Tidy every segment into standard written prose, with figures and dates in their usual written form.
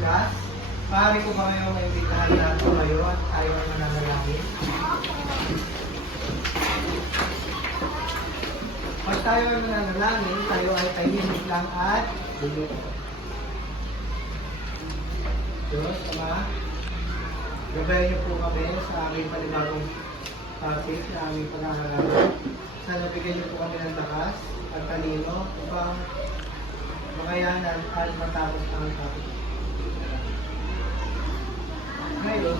class. Maaari ko ba ngayong maimbitahan na tumayo at tayo ay mananalangin? Pag tayo ay mananalangin, tayo ay tahimik lang at dulog. Diyos, Ama, gabayan niyo po kami sa aming panibagong topic, sa aming pag-aaral. Sana bigyan niyo po kami ng lakas at talino upang makayanan at matapos ang topic. Ngayon,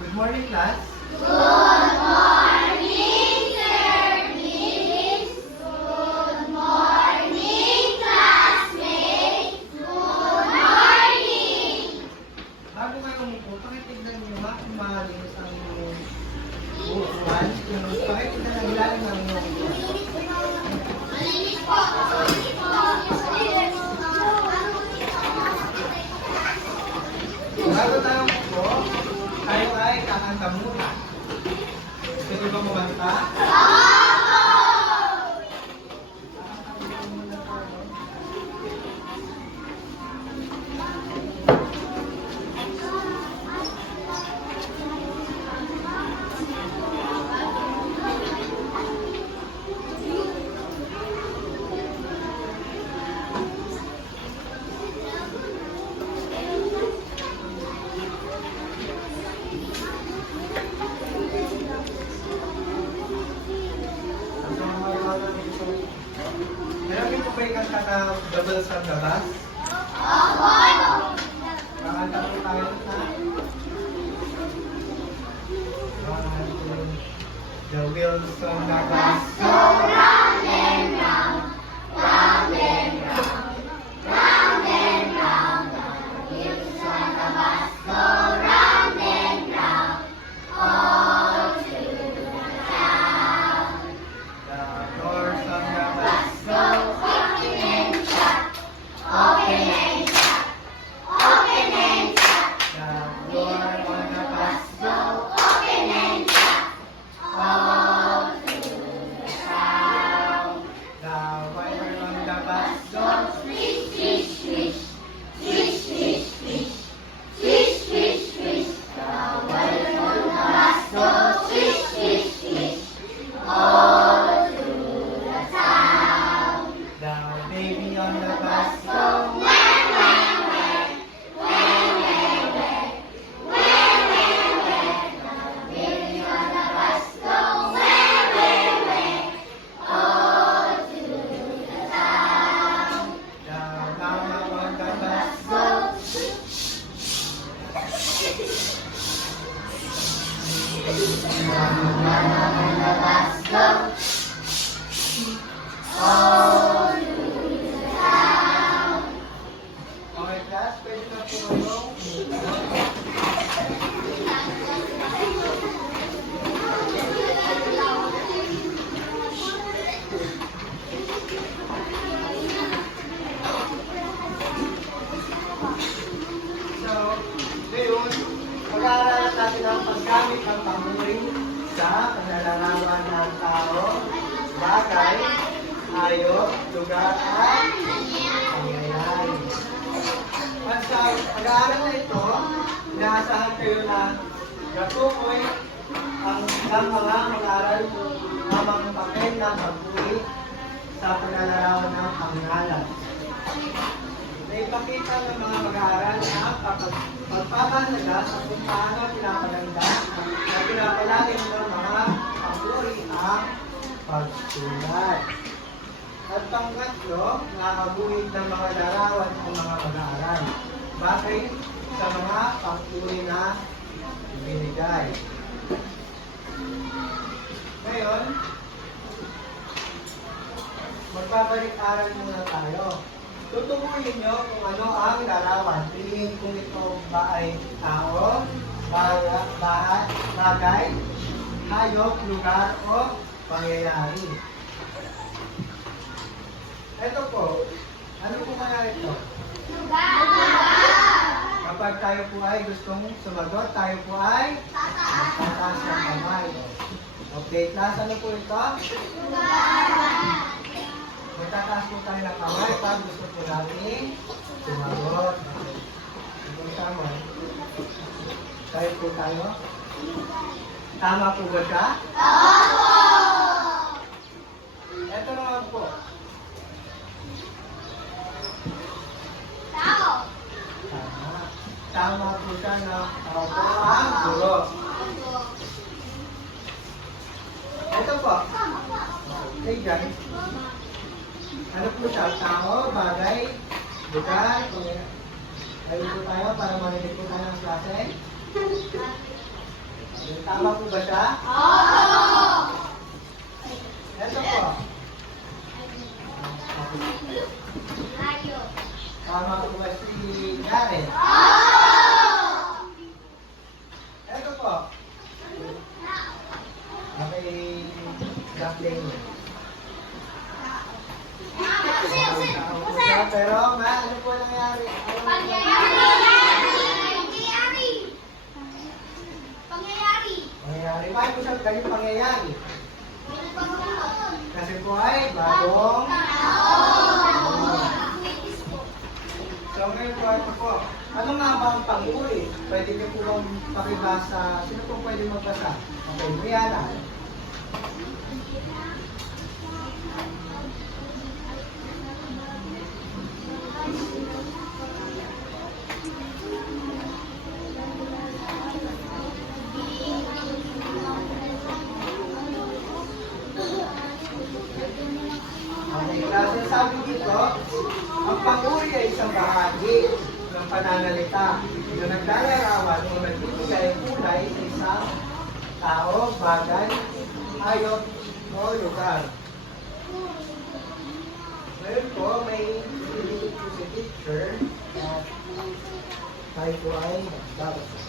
good morning class. Good morning, Sir Miss. Good morning, classmates. Good morning. Bago kayo umupo, pakitignan niyo ha kung malinis ang inyong upuan. Pakitignan ang ilalim ng inyong upuan. Malinis po. Bago tayo umupo, tayo ay kakanta muna. Pwede ba kumanta? Meron din po ba yung kanta na double sa labas? Kakanta po tayo na. The wheels on the bus go Round and round, round and round, round and round. The wheels on the bus go round and round, all to the town. the doors on the bus So open and shut, open and shut, open and shut. the door on the bus So open and shut, all to the town. the wire on the bus So swish, swish, swish, swish, swish, swish, swish, swish, swish. The wire on the bus goes swish, swish, swish, all to the town. the baby on the bus So where, where, where, where, where, where, where, where, where. The baby on the bus go where, all to the town. the mama on the bus So okay class, pwede na po kayong So, ngayon, pag-aaralan natin ang paggamit ng pamuri sa panlalarawan ng tao, bagay, hayop, lugar, at pangyayari. At sa pag-aaral na ito, inaasahan kayo na natukoy ang mga mag-aaral ng mga papel ng pamuri sa panlalarawan ng pangalan. Naipakita ng mga mag-aaral na pagpapahalaga sa kung paano pinapaganda at pinapalalim ng mga pamuri ang pagsulat. At pangatlo, nakakabuhig ng mga larawan ang mga mag-aaral batay sa mga pamuri na ibinigay. Ngayon, magbabalik-aral muna tayo. Tutukuyin nyo kung ano ang larawan. Piliin kung ito ba ay tao, bagay, hayop, lugar, o pangyayari. Ito po, ano po kaya ito? Kapag tayo po ay gustong sumagot, tayo po ay tataas ng kamay. Okay, class, ano po ito? Magtataas po tayo ng kamay pag gusto po natin sumagot. Kahit po tayo? Tama po ba siya? Ito naman po. Tao. Tama. Tama po siya na ako po ang guro. Ito po. Okay, dyan. Ano po siya? Tao, bagay, lugar, ayun po tayo para marinig po tayo ng klase. Tama po ba siya? Ito po. Layo. Tama po ba si Gary? Ito po. Okay, dumpling. Tama po siya, pero ano po nangyari? Pangyayari. Bakit po siya ganyung pangyayari? Kasi po ay bagong. So ngayon po, ito po. Ano nga ba ang panguri? Pwede niyo po bang pakibasa? Sino po pwede magbasa? Okay, Brianna. Okay, kasi sabi dito, ang panguri ay isang bahagi ng pananalita na naglalarawan o nagbibigay kulay sa isang tao, bagay, hayop o lugar. Ngayon po, may pinili po si teacher at tayo po ay magbabasa.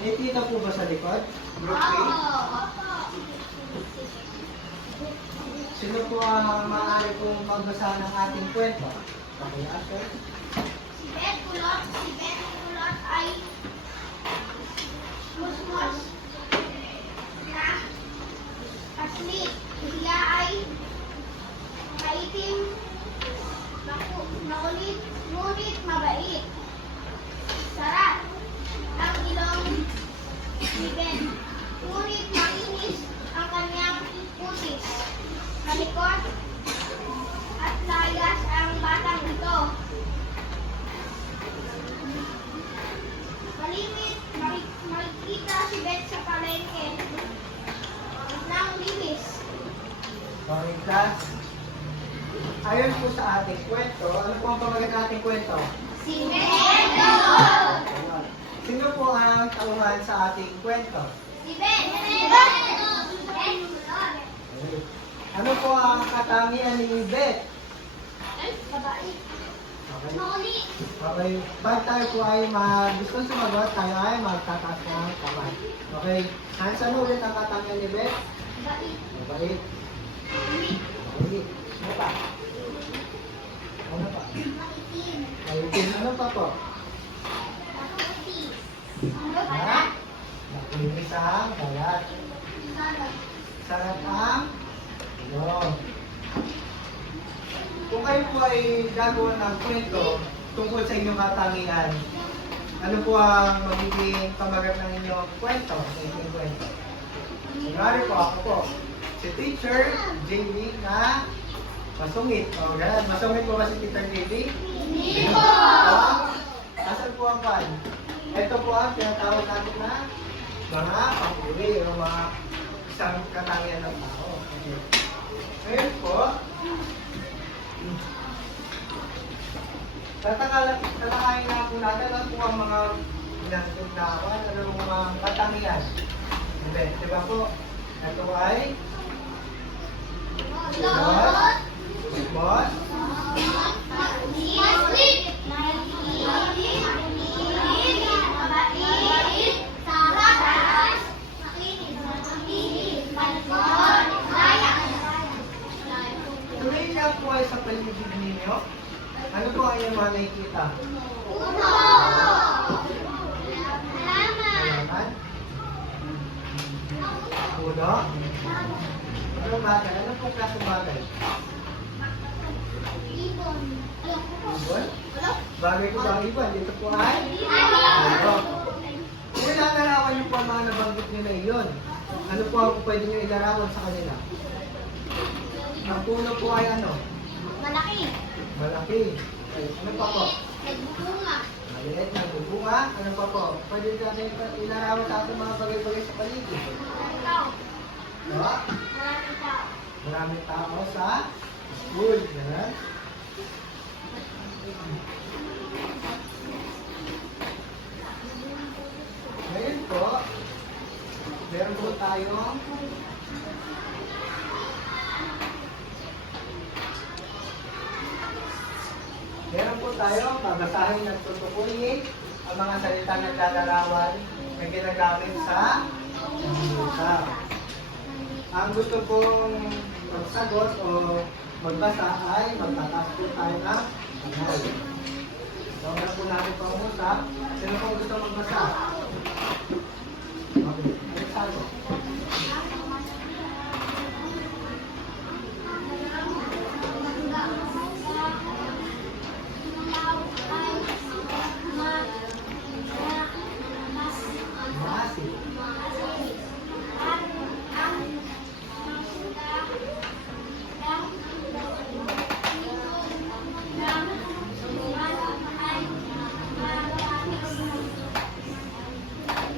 May tita po ba sa likod? Group A? Sino po ang maaari pong magbasa ng ating kwento? Okay, Asher? Si Ben Kulot ay musmos na aslit. Siya ay maitim, makulit, ngunit mabait. Sarap ang ilong ni Ben, ngunit mainis ang kanyang putis. Malikot at layas ang batang ito. Malimit, makikita si Ben sa palengke ng limis. Okay, class. Ayon po sa ating kwento, ano po ang pamagat ng ating kwento? Si Ben! Ayun. Sino po ang tauhan sa ating kwento? Si Ben! Ano po ang katangian ni Beth? Babae. Okay. Mauli. Okay. Pag tayo po ay gusto sumagot, tayo ay magtataas ng kamay. Okay. Hansan ulit ang katangian ni Beth. Babae. Mabait. Mauli. Mabait. Ano pa? Ano pa? Maitim. Maitim. Ano pa po? Maputi. Ha? Makinis ang balat. Sarap ang ilong. Kung kayo po ay gagawa ng kwento tungkol sa inyong katangian, ano po ang magiging pamagat ng inyong kwento, sa inyong kwento? Kunwari po, ako po, si Teacher JB na masungit. O, ganun. Masungit po ba si Teacher JB? Hindi po. Asan po ang pan? Ito po ang tinatawag natin na mga panguri o mga isang katangian ng tao. Okay. Ngayon po, Tatakayin na po natin ano po ang mga pinagtugnawan, ano ang mga katangian. Hindi, di ba po? Ito ay Boss, tuloy niya po ay sa paligid ninyo. Ano po ang iyong mga nakikita? Halaman? Puno? Anong bagay? Ano po klaseng bagay? Ibon? Bagay ko ba ang ibon? Ito po ay? Puno. Kung ilalarawan niyo po ang mga nabanggit niyo na iyon, ano po ang pwede niyo ilarawan sa kanila? Ang puno po ay ano? Malaki. Malaki. Ano pa po? Nagbubunga. Maliit na bubunga. Ano pa po? Pwede natin ilarawan sa ating mga bagay-bagay sa paligid. Ikaw. Diba? Maraming tao. Maraming tao sa school. Diba? Ngayon po, meron po tayong babasahin at tutukuyin ang mga salita ng lalarawan na ginagamit sa pangungusap. Ang gusto pong magsagot o magbasa ay magtataas po tayo ng kamay. So, meron po natin pangungusap. Sino pong gusto magbasa? Okay. Alexander. Maasip.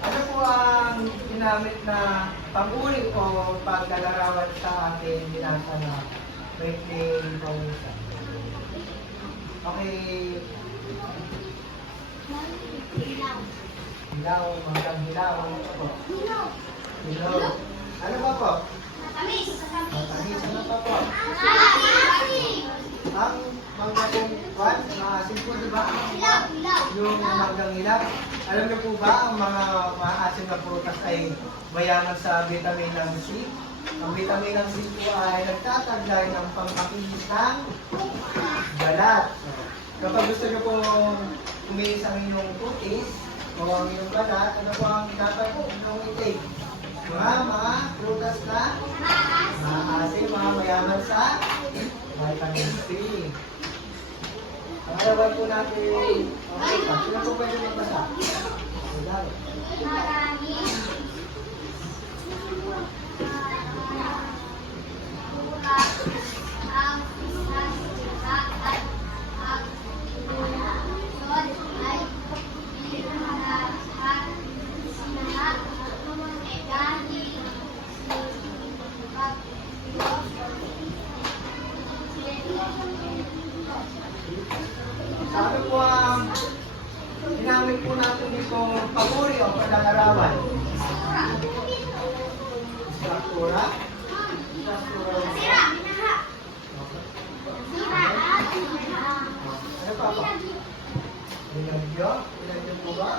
Ano po ang ginamit na pag-uri o paglalarawan sa ating binasa na maikling pangungusap? Okay. Hilaw, hanggang hilaw. Ano pa po? Hilaw. Ano pa po? Matamis. Matamis. Ano pa po? Maasim. Ang mangga pong kwan, maasim po, di ba? Ilaw. Yung manggang hilaw. Alam niyo po ba, ang mga maasim na prutas ay mayaman sa vitamin ng C? Ang vitamin ng C po ay nagtataglay ng pampakinis ng balat. Kapag gusto niyo pong kuminis ang inyong kutis o ang inyong balat, ano po ang dapat inyong intake? Mga prutas na maasim, mga mayaman sa vitamin C. Pangalawan po natin, okay pa, sino po pwede magbasa? Wala. Marami. Ano po ang ginamit po natin dito paguri o paglalarawan? Struktura? Struktura. Ano pa po? Binagyo? Binagyo po ba?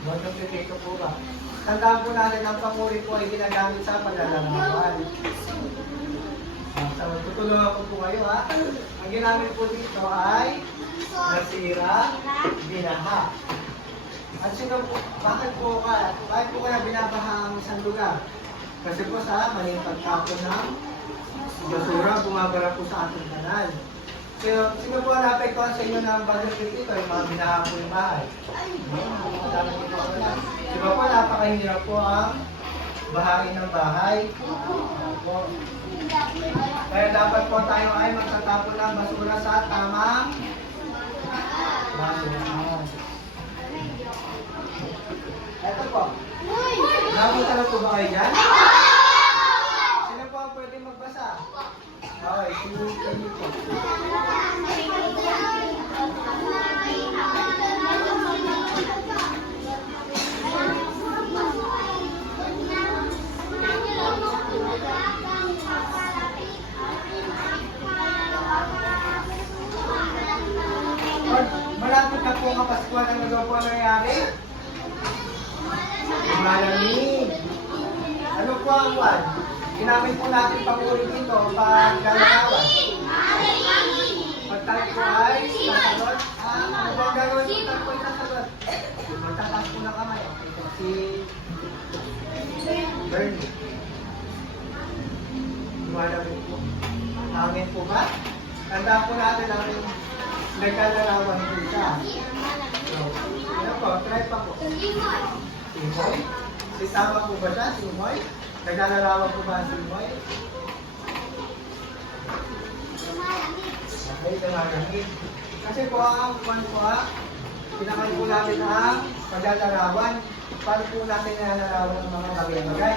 Bagyong pipito po ba? Tandaan po natin ang panguri po ay ginagamit sa paglalarawan. So, tutulungan ko po kayo ha. Ang ginamit po dito ay nasira, binaha. At sino po, bakit po kaya binabaha ang isang lugar? Kasi po sa maling pagtapon ng basura, bumabara po sa ating kanal. So, sino po ang naapektuhan sa inyo ng bagyong pipito? Yung mga binaha po yung bahay. Di ba po, napakahirap po ang bahain ng bahay. Kaya dapat po tayo ay magtatapon ng basura sa tamang basura. Ito po. Napunta na po ba kayo dyan? Sino po ang pwede magbasa? Okay, si sa inyo po. Pag malapit na po ang Kapaskuhan, ano daw po ang nangyayari? Malamig. Ano po ang one? Ginamit po natin pag-uri dito pag galagawan. Pag tayo po ay sasagot, ano po ang gagawin po tayo po ay sasagot? Magtataas po ng kamay. Okay po, si Bernie. Malamig po. Hangin po ba? Tanda po natin ang nagkalarawan po siya. So, ano po, try pa po. Simoy? Sisama po ba siya, Simoy? Naglalarawan po ba ang Simoy? Okay, lumalamig. Kasi po ang pinaman po natin ang paglalarawan. Paano po natin nalalarawan ng mga bagay-bagay?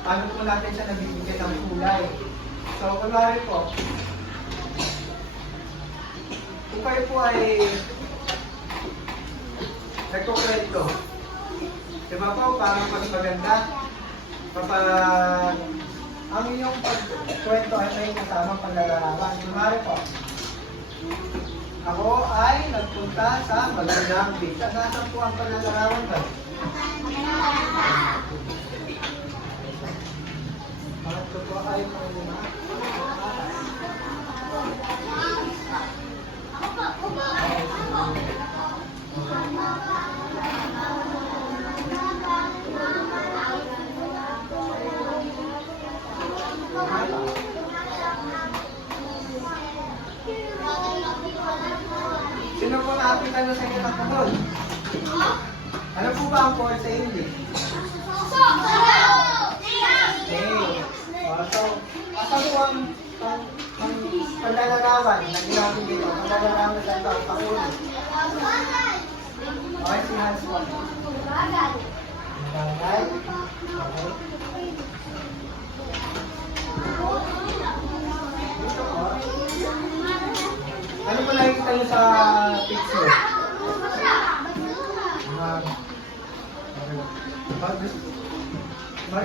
Paano po natin siya nabibigyan ng kulay? So, kunwari po, kung kayo po ay nagkukwento, di ba po, parang mas maganda kapag ang inyong pagkwento ay may kasamang paglalarawan. Kunwari po, ako ay nagpunta sa magandang beach. Nasaan po ang paglalarawan ba? Ito po ay mga sino po nakapitan na sa inyo ng kahon? Ano po ba ang call sa English? Okay. So, asa po ang paglalarawan na ginamit dito? Paglalarawan sa ito, pangulo. Okay, si Hans po. Bagay. Okay. Dito po. Ano po nakikita nyo sa picture?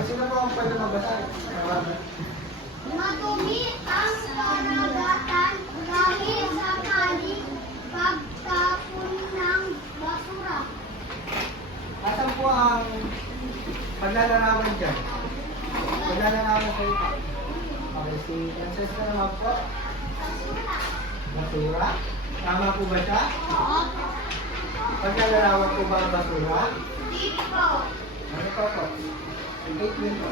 Sino po ang pwede magbasa? Madumi ang karagatan dahil sa kaling pagtapon ng basura. Asan po ang paglalarawan dyan? Paglalarawan kayo pa. Okay, si Francesca naman po. Basura. Tama po ba siya? Oo. Paglalarawan po ba ang basura? Hindi po. Ano pa po? Si Caitlyn po.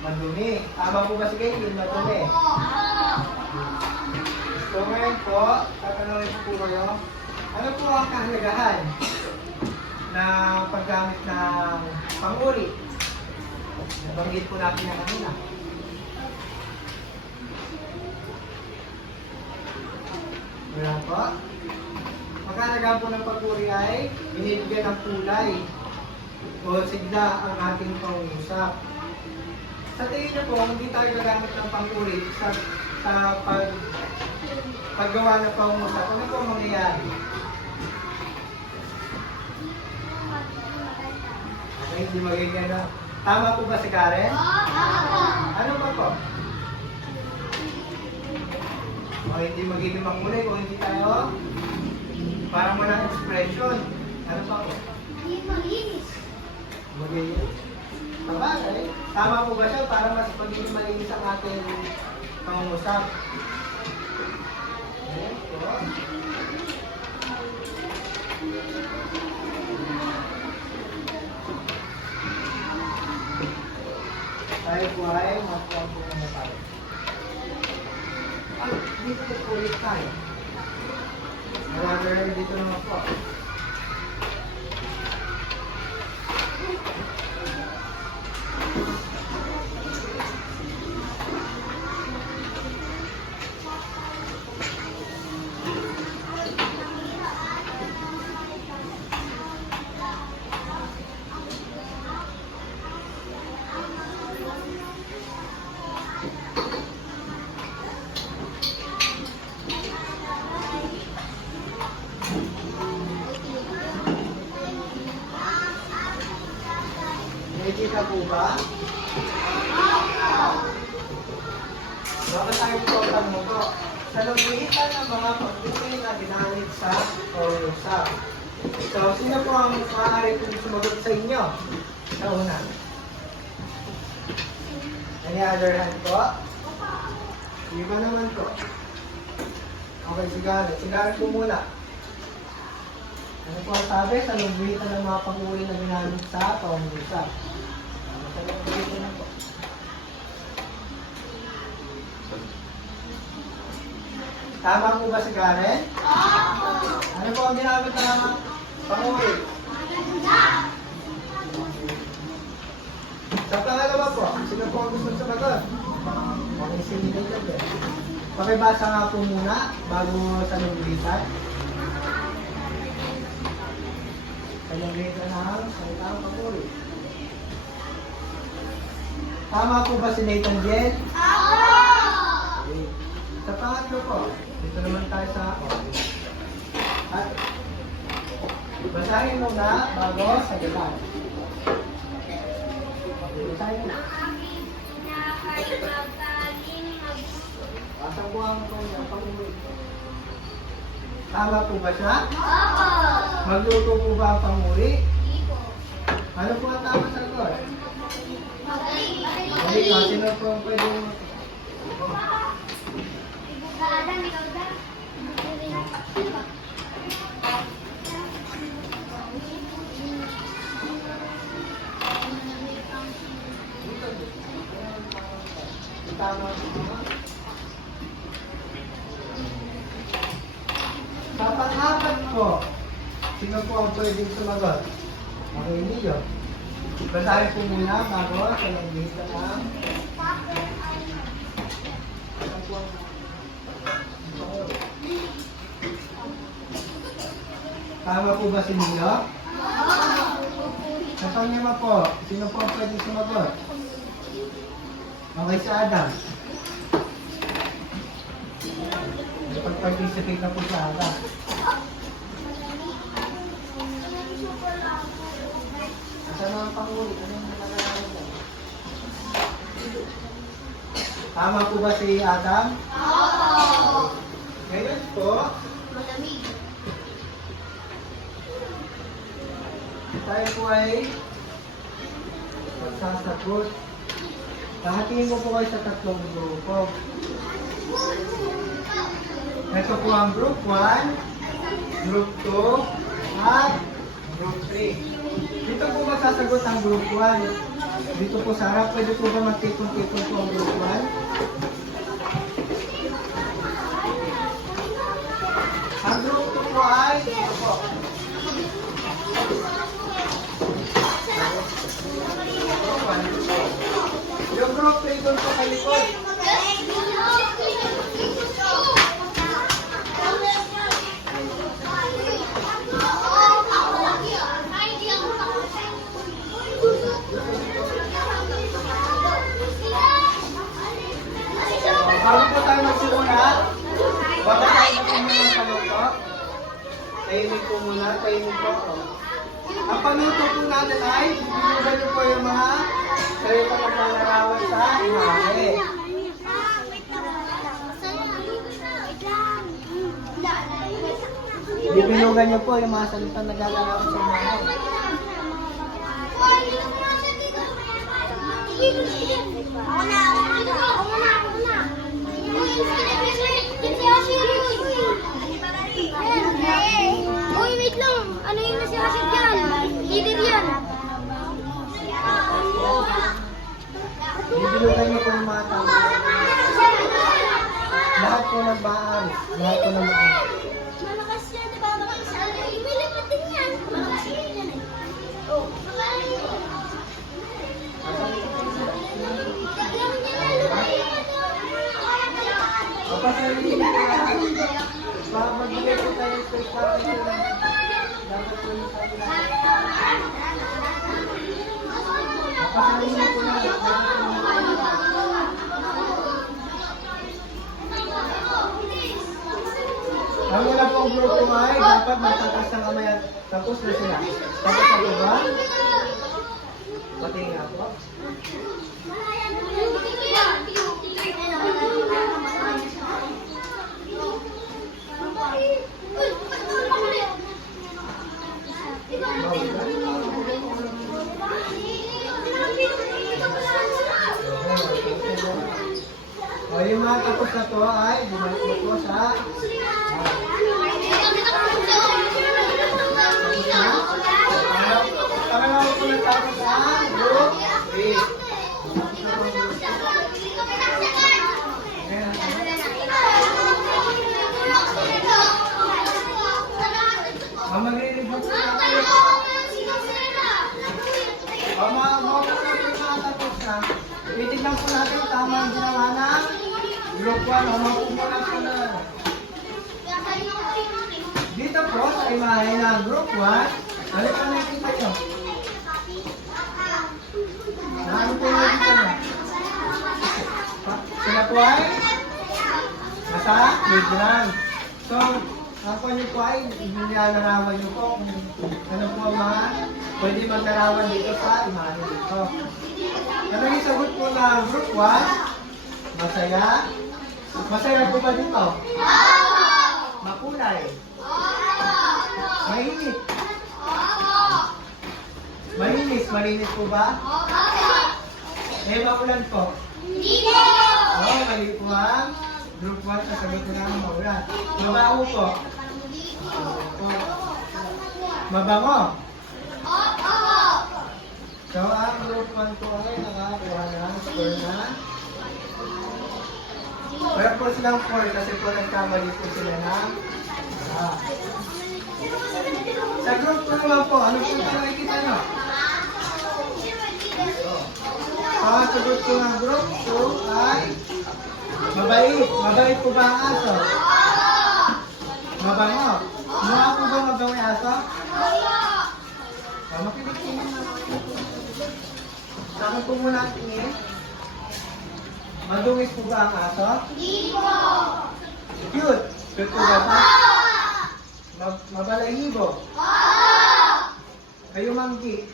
Madumi. Tama po ba si Caitlyn? Madumi. So ngayon po, tatanungin po kayo, ano po ang kahalagahan ng paggamit ng panguri? Nabanggit po natin na kanina. Wala po. Pagkalagyan po ng pag-uri ay binibigyan ng kulay o sigla ang ating pangusap. Sa tingin niyo po, hindi tayo gagamit ng pang-uri sa paggawa ng pangusap. Ano po ang mangyayari? Okay, hindi magiging na. Tama po ba si Karen? Ano ba po? O hindi magiging makulay kung hindi tayo parang walang expression. Ano pa po? Hindi malinis. Magiging sabagay. Tama po ba siya para mas pagiging malinis ang ating pangungusap? Ayan po. Tayo po ay magpuan po muna tayo. Ay, dito po ulit tayo. Marami dito naman po. Nakikita po ba? Baka tayo po ang tanong po. Sa lumitan ng mga pagbuti na ginamit sa pag-uusap. So, sino po ang maaari kong sumagot sa inyo? Sa una. Any other hand po? Iba naman po. Okay, sigari. Sigari po muna. Ano po ang sabi? Sa lumitan ng mga pag-uwi na ginamit sa pag-uusap. Sa lumitan na po. Tama po ba si Karen? Ano po ang ginamit na pang-uwi? Sa pangalawa po, sino po ang gusto sumagot? Pang-isinigay ka. Pakibasa nga po muna bago sa lumitan. Sa lumitan ng salitang pang-uwi. Tama po ba si Nathan Jen? Okay. Sa pangatlo po, dito naman tayo sa at basahin mo na bago sa galan. Basahin mo. Pasang po ang pang-uwi. Tama po ba siya? Magluto po ba ang pang-uwi? Ano po ang tama sa sagot? Hindi ka, sino po ang pwedeng tama po. Sa pang-apat po, sino po ang pwedeng sumagot? Okay, niyo. Basahin po muna bago sa langgita ng tama po ba si Nino? Sa pangima po, sino po ang pwedeng sumagot? Okay, si Adam. Pag-participate na po si Adam. Saan ang pang-uwi? Anong nalalaman mo? Tama po ba si Adam? Ngayon po, tayo po ay magsasagot. Lahatiin mo po kayo sa tatlong grupo. Ito po ang group 1, group 2, at group 3. Dito po magsasagot ang group 1. Dito po sa harap, pwede po ba magtipon-tipon po ang group 1? Ang group 2 po ay ito po. Yung group 3 doon po sa likod. Bago po tayo magsimula, bago tayo magsimula sa luto, tahimik po muna, tahimik po. Ang pagluto po natin ay, binugan niyo po yung mga salita ng panarawan sa imahe. Bibinugan niyo po yung mga salita na naglalarawan sa imahe. Uy, wait lang. Ano yung nasihasid yan? Leader yan. Bibinugan niyo po yung mga tao. Lahat po nag-maaari. Lahat po nag-maaari. Malakas yan, diba? Malakas yan. May lipat din yan. Malakas yan eh. Oh. Papasalitin ko na. Magbigay po tayo ng space para ito. Dapat po yung sabi natin. Papasalitin ko na. Ang wala pong grupo ay dapat matatas ng kamay at tapos na sila. Tapos na po ba? Pati nga po. O, yung mga tapos na to ay bumalik na po sa pangalawa po na tapos ang group 3. Magre-review po natin. Mga tapos na. Titignan po natin tama ang ginawa ng group 1. Mapupunan po na. Dito po sa imahe ng group 1, ano pa nakikita nyo? Ano po nakikita nyo? Sila po ay nasa playground. So, ako nyo po ay nilalaman nyo po kung ano po ang mga pwede maglarawan dito sa imahe dito. Ano yung sagot po na group 1? Masaya? Masaya po ba dito? Makulay? Mainit? Malinis po ba? Maulan po? Oo, mali po ang group 1 sa sagot ko namin maulan. Mabaho po? Mabango? So, ang group 1 po ay nakakuha ng score na. Pero po silang 4 kasi po nagkamali po sila na. Sa group 2 naman po, ano po ito nakikita nyo? Ang sagot ko ng group 2 ay mabait. Mabait po ba ang aso? Mabango. Mukha po ba mabango yung aso? Makinig po muna. Saan po muna ang tingin? Madungis po ba ang aso? Cute. Cute po ba ito? Mabalahibo. Kayo manggi.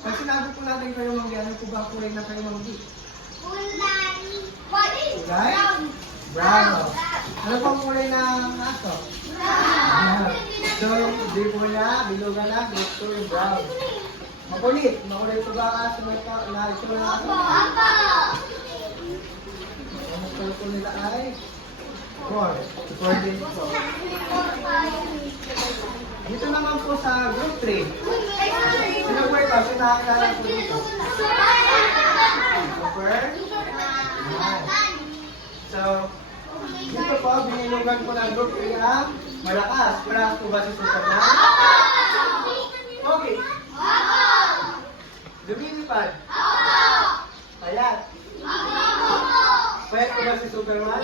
Pag sinabi po natin kayo manggi, ano po ba kulay na kayo manggi? Kulay? Brown. Ano pang kulay ng aso? So, di po na, bilugan na, gusto yung brown. Makulit. Makulit po ba ang aso na ito? Na ito na aso? Ang makulit po nila ay 4. 4 din po. Dito naman po sa group 3. Sino po ito? Sino nakakala po dito? Super? So, dito po, binilugan ko ng group 3 ang malakas. Malakas po ba si Susan na? Okay. Lumilipad? Payat? Payat po ba si Superman?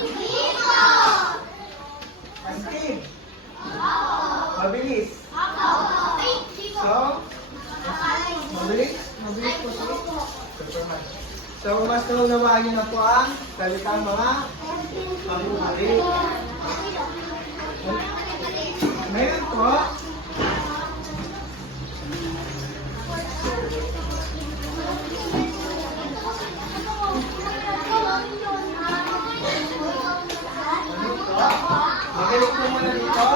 Astig? Mabilis? So, mabilis? Mabilis po si Superman. So, mas naunawaan niyo na po ang salitang mga pangungari. Ngayon po, magaling po muna dito.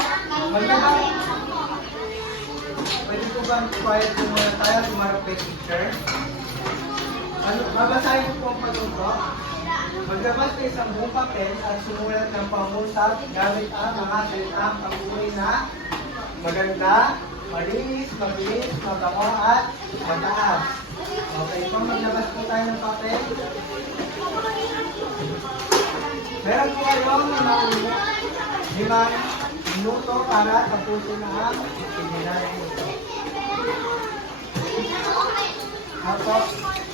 Pwede po ba quiet po muna tayo tumarap kay teacher? Babasahin ko po ang pagluto. Maglabas kayo isang buong papel at sumulat ng pangusap gamit ang mga salitang pag-uwi na maganda, malinis, mabilis, mabango at mataas. Okay, so maglabas po tayo ng papel. Meron po kayong 5 minuto para tapusin na ang itinerary nito. Tapos,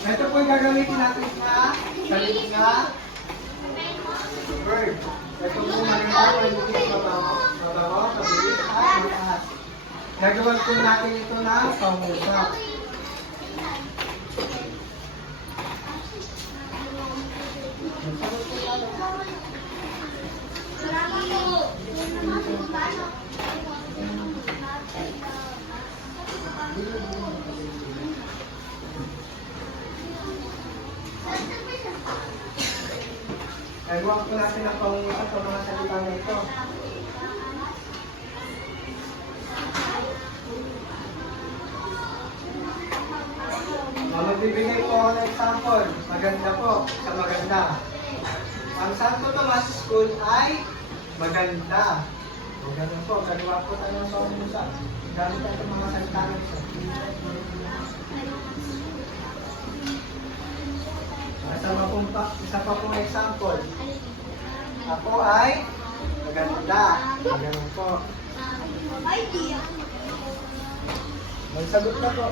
ito po yung gagamitin natin na salit na verb. Ito po maganda, malinis, mabango, mabilis at mataas. Gagawin po natin ito na pangusap. Gagawa po natin ang pangungusap sa mga salita na ito. Magbibigay po ako ng example. Maganda po sa maganda. Ang Santo Tomas School ay maganda. O ganun po, gagawa po tayo ng pangungusap. Gamit tayo sa mga salita na ito. Isa pa pong example. Ako ay maganda. Ganun po. Magsagot na po.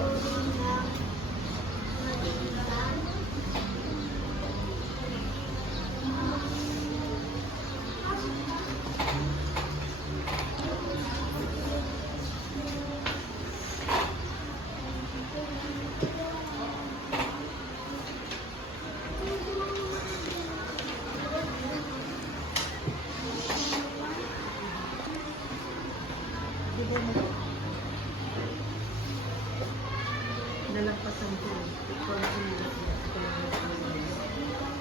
Nalagpasan ko. Ito na sila.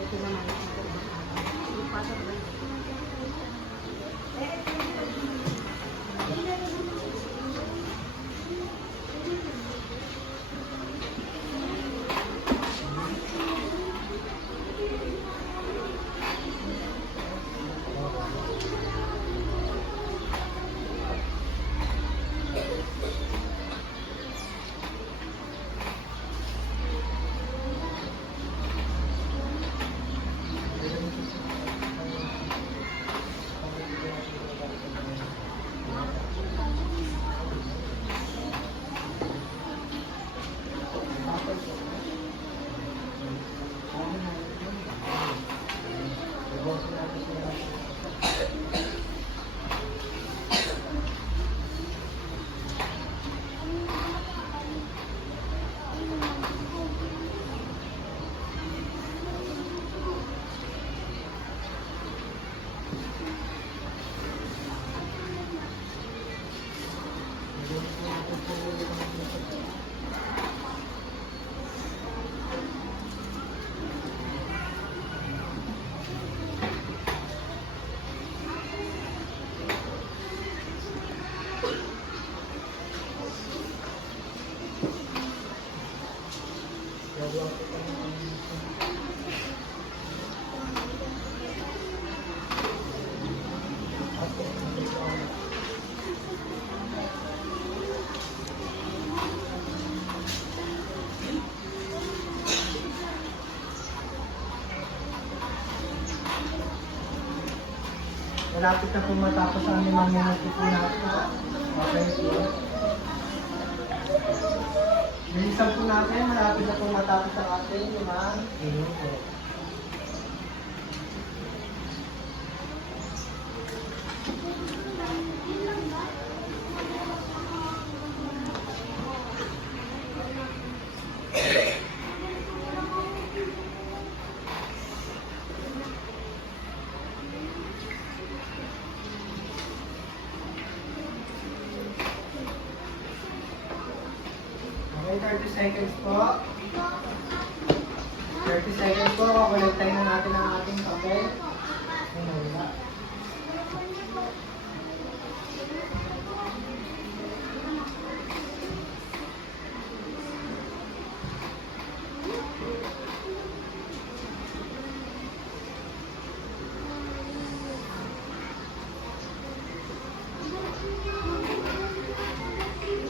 Ito naman. Ipasok ba? Malapit na po matapos ang 5 minuto po natin. Okay po. Bilisan po natin, malapit na po matapos ang ating 5 minuto. Okay, 30 seconds po. 30 seconds po, kukolektahin na natin ang ating papel. Wala.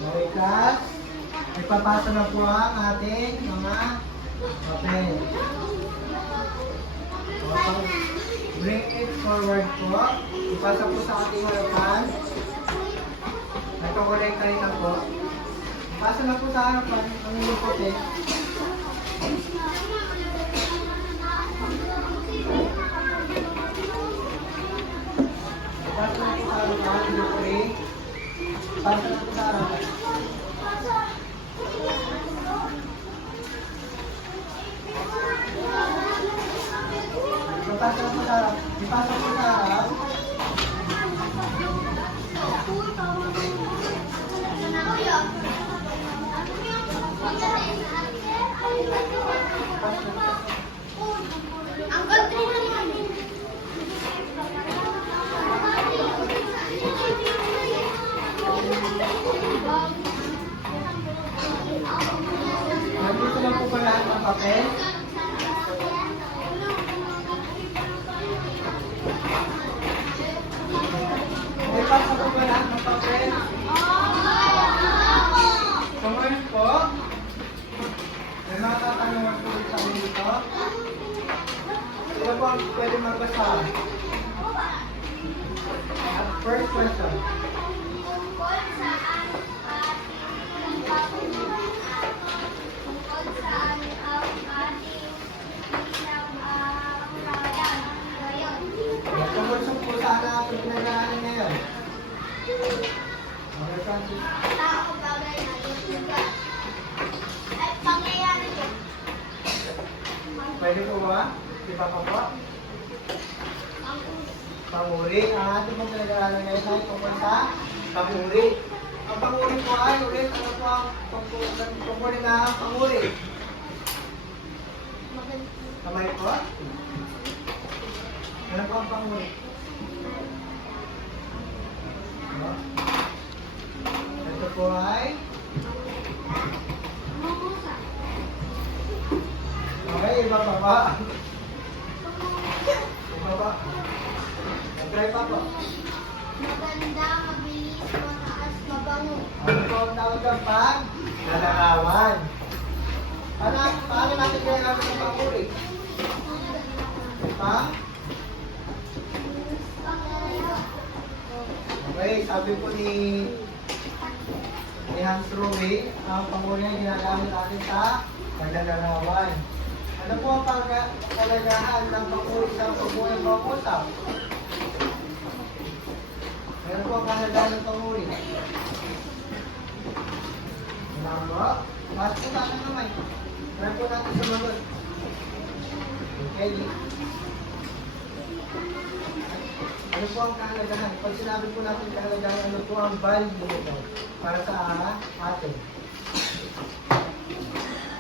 Okay, class. Ipapasa na po ang ating mga papel. Bring it forward po. Ipasa po sa ating harapan. Nagkakolektahin na po. Ipasa na po sa harapan ang inyong papel. Ipasa na po sa harapan. Ipasa na po sa harapan. Ipasa po sa harap. Ipasa po sa harap. Ang country na naman. lahat ng papel. May pasok ba lahat ng papel? Kumain po. May mga katanungan po sa amin dito. Sino po ang pwede magbasa? At first question. Tungkol saan ang ating pinag-aaralan ngayon? Tungkol sa po saan ang pinag-aaralan ngayon? Okay, Francis. Tao bagay na lugar. Ay, pangyayari ko. Pwede po ba? Di ba pa po? Panguri. Ang ating pong pinag-aaralan ngayon ay tungkol sa panguri. Ang panguri po ay ulit. Ano po ang tungkol na panguri? Kamay po? Ano po ang panguri? Ano? Ito po ay okay, iba pa ba? Iba pa? Try pa po. Maganda, mabilis, mataas, mabango. Ano po ang tawag ng pag? Lalarawan. Paano natin kaya natin ang panguri? Pang? Okay, sabi po ni Hans Rowe, ang panguri ay ginagamit natin sa paglalarawan. Ano po ang kalagahan ng panguri sa pagbuhay ng pangusap? Meron po ang kalagahan ng panguri. Wala po. Mas po natin naman. Meron po natin sumunod. Okay. Ano po ang kahalagahan? Pag sinabi po natin kahalagahan, ano po ang value nito para sa atin?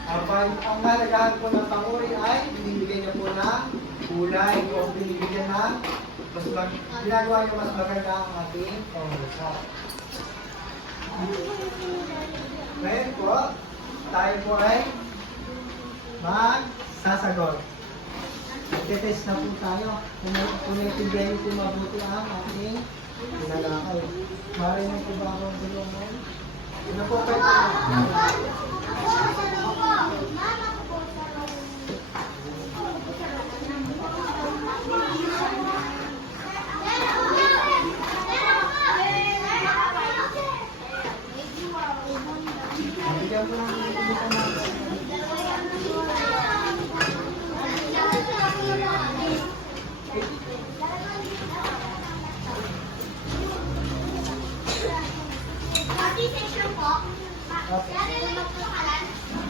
Ang kahalagahan po ng panguri ay binibigyan niya po ng kulay o binibigyan ng ginagawa niya mas maganda ang ating pangusap. Ngayon po, tayo po ay magsasagot. Magte-test na po tayo kung naiintindihan po mabuti ang ating pinalakay. Marinig po ba ako ang tulungan? Ano po kayo? Bigyan ko lang dito na.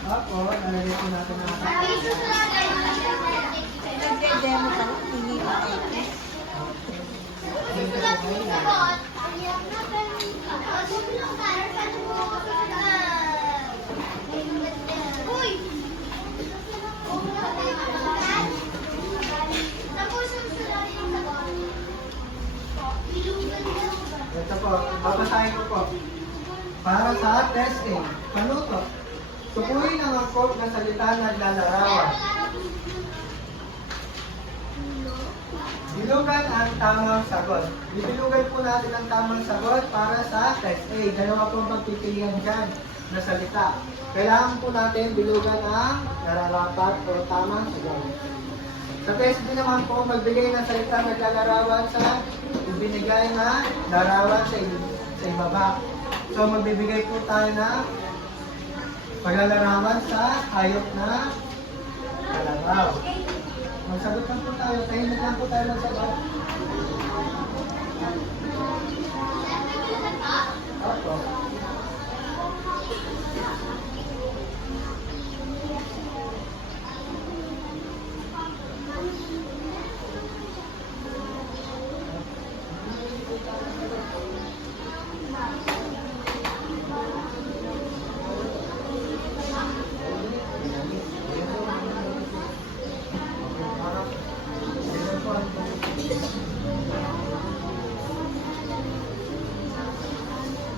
Opo, nalagay po natin ang Demo pa lang, hindi pa. ito po, babasahin ko po. Para sa testing, panuto. Tukuyin ang angkop na salita na naglalarawan. Bilugan ang tamang sagot. Bibilugan po natin ang tamang sagot para sa test A. Dalawa po ang pagpipilihan dyan na salita. Kailangan po natin bilugan ang nararapat o tamang sagot. Sa test B naman po, magbigay ng salita na naglalarawan sa ibinigay na larawan sa ibaba. So magbibigay po tayo na paglalarawan sa hayop na kalabaw. Magsagot lang po tayo. Tahimik lang po tayo magsagot. Opo.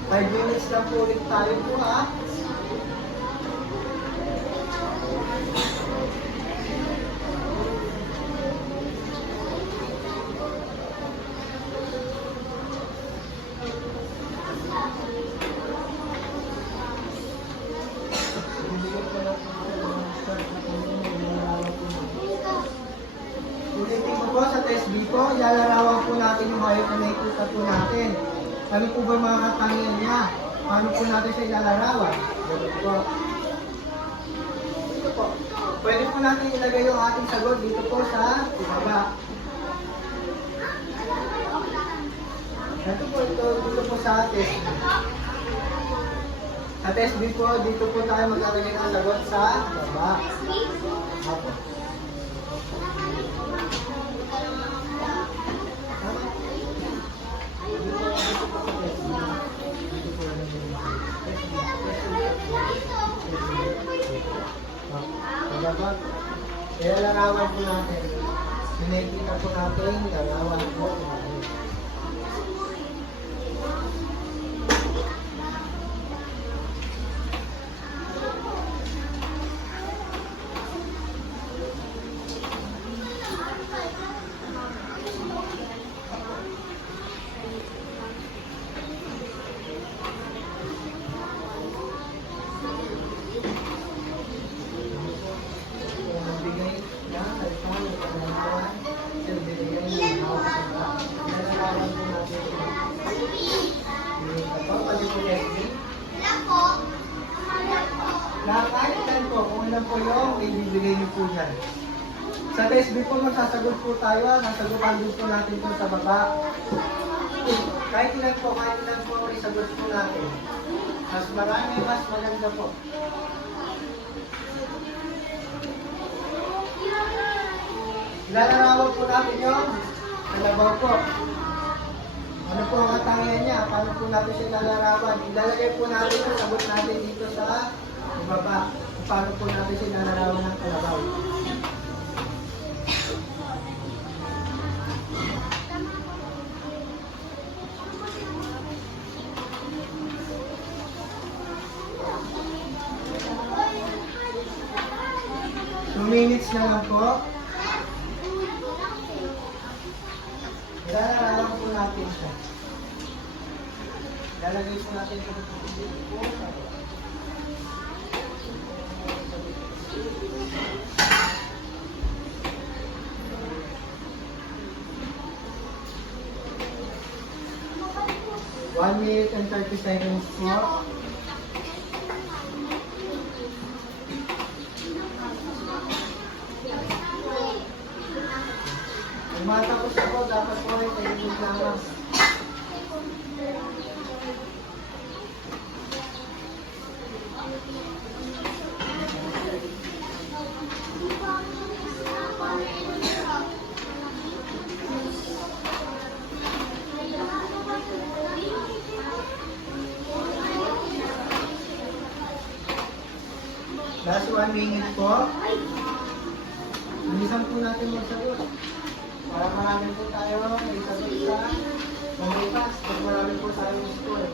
Five minutes lang po ulit tayo po ha. po sa test B po, ilalarawan po natin yung hayop na nakikita po natin. Ano po ba mga katangian niya? Paano po natin siya ilalarawan? Ganun po. Dito po. Pwede po natin ilagay yung ating sagot dito po sa ibaba. Ito po, dito po sa test B. Sa test B po, dito po tayo maglalagay ng sagot sa ibaba. Apo. Dapat, kaya larawan po natin. Nakikita po natin, larawan po natin. Kahit ilan po, kung ilan po yung ibibigay niyo po dyan. Sa test B po, magsasagot po tayo, nasagutan din po natin po sa baba. Kahit ilan po isagot po natin. Mas marami, mas maganda po. Ilalarawan po natin yung kalabaw po. Ano po ang katangian niya? Paano po natin siya ilalarawan? Ilalagay po natin yung sagot natin dito sa ibaba. Paano po natin siya ilalarawan ng kalabaw? Minutes na lang po. Ilalarawan po natin siya. Lalagay po natin ito po. 1 minute and 30 seconds po. Kung matapos ako, dapat po ay tahimik lamang. Last 1 minute po. Bilisan po natin magsagot. Para marami po tayo may sagot sa pag-pass. Pag marami po tayo score.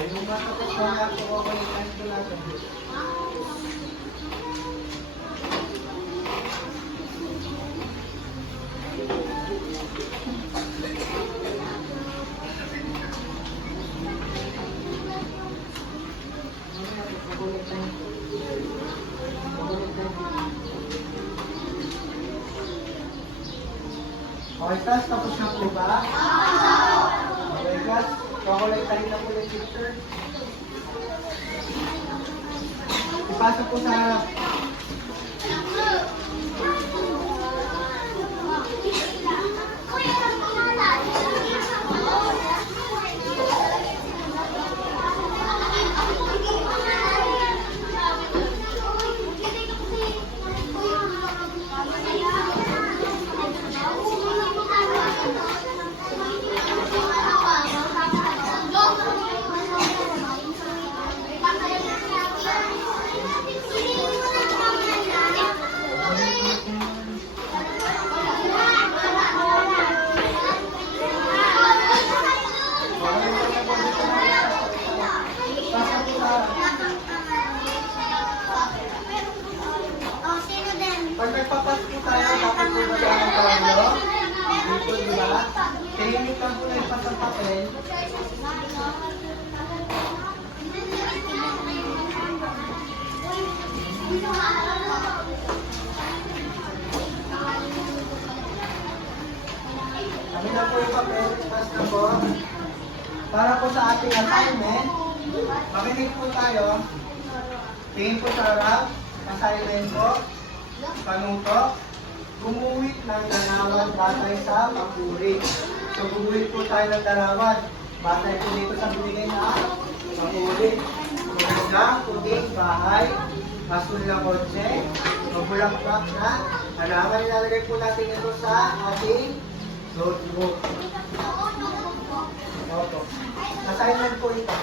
Yung matapos po nga po ako yung time po natin. Okay, class, tapos na po ba? Okay, class, kakulay tayo na po yung picture. Ipasok po sa harap. Pag nagpapas po tayo, dapat po na tayo dito, di ba? Tahimik lang po na ipas ang papel. Amin na po yung papel, pass na po. Para po sa ating assignment, makinig po tayo. Tingin po sa harap, assignment po, panuto, gumuhit ng larawan batay sa papuri. So gumuhit po tayo ng larawan, batay po dito sa binigay na papuri. Magandang puting bahay, asul na kotse, mabulaklak na larawan. Ilalagay po natin ito sa ating notebook. Opo. Assignment po ito.